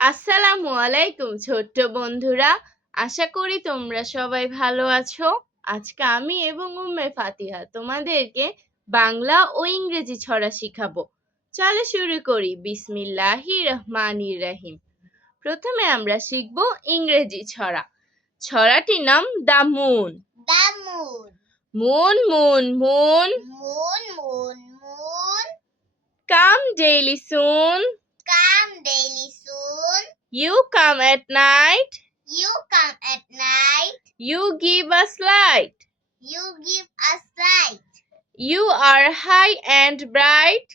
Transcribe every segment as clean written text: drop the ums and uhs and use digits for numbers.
আসসালামু আলাইকুম ছোট্ট বন্ধুরা, আশা করি তোমরা সবাই ভালো আছো। আজকে আমি এবং উম্মে ফাতিহা তোমাদেরকে বাংলা ও ইংরেজি ছড়া শিখাবো। চলো শুরু করি। বিসমিল্লাহির রহমানির রহিম। প্রথমে আমরা শিখবো ইংরেজি ছড়া। ছড়াটির নাম the moon. The moon. Moon moon moon, Moon, moon, moon. Come daily soon, Come daily soon. You come at night, You come at night. you give us light. You give us light. You are high and bright.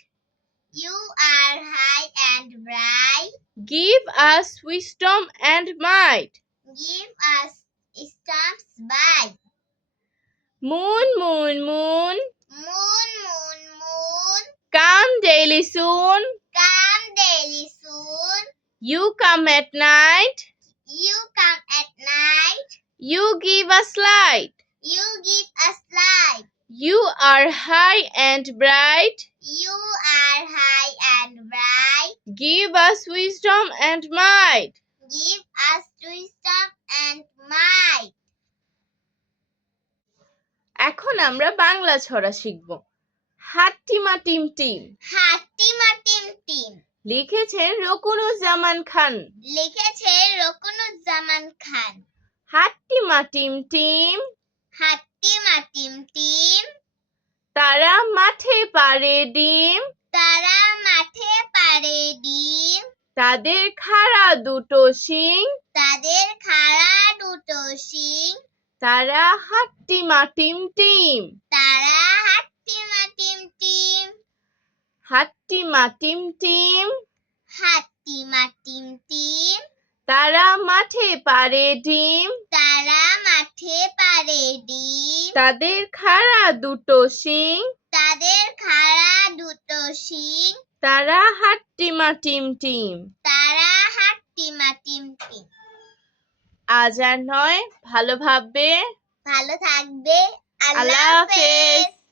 You are high and bright. Give us wisdom and might. Give us stars by. Moon, moon, moon, Moon, moon, moon. come daily soon. Come daily soon. You come at night. You come at night. You give us light. You give us light. You are high and bright. You are high and bright. Give us wisdom and might. Give us wisdom and might. এখন আমরা বাংলা ছড়া শিখব। হাট্টিমা টিম টিম, হাট্টিমা টিম team. লিখেছেন রকুনুজ্জামান খান। লিখেছে রকুনুজ্জামান খান। হাট্টিমা টিম টিম, হাট্টিমা টিম টিম। তারা মাঠে পাড়ে ডিম। তারা মাঠে পাড়ে ডিম। তাদের খাড়া দুটো শিং। তাদের খাড়া দুটো শিং। তারা হাট্টিমা টিম টিম। তারা হাট্টিমা টিম টিম। হাট্টিমা টিম টিম, হাট্টিমা টিম টিম। তারা মাঠে পাড়ে ডিম। তারা মাঠে পাড়ে ডিম। তাদের খাড়া দুটো শিং। তাদের খাড়া দুটো শিং। তারা হাট্টিমা টিম টিম। তারা হাট্টিমা টিম টিম। আজ আর নয়, ভালো ভাববে। ভালো থাকবে। আল্লাহ আল্লাহ হাফেজ। হাফেজ।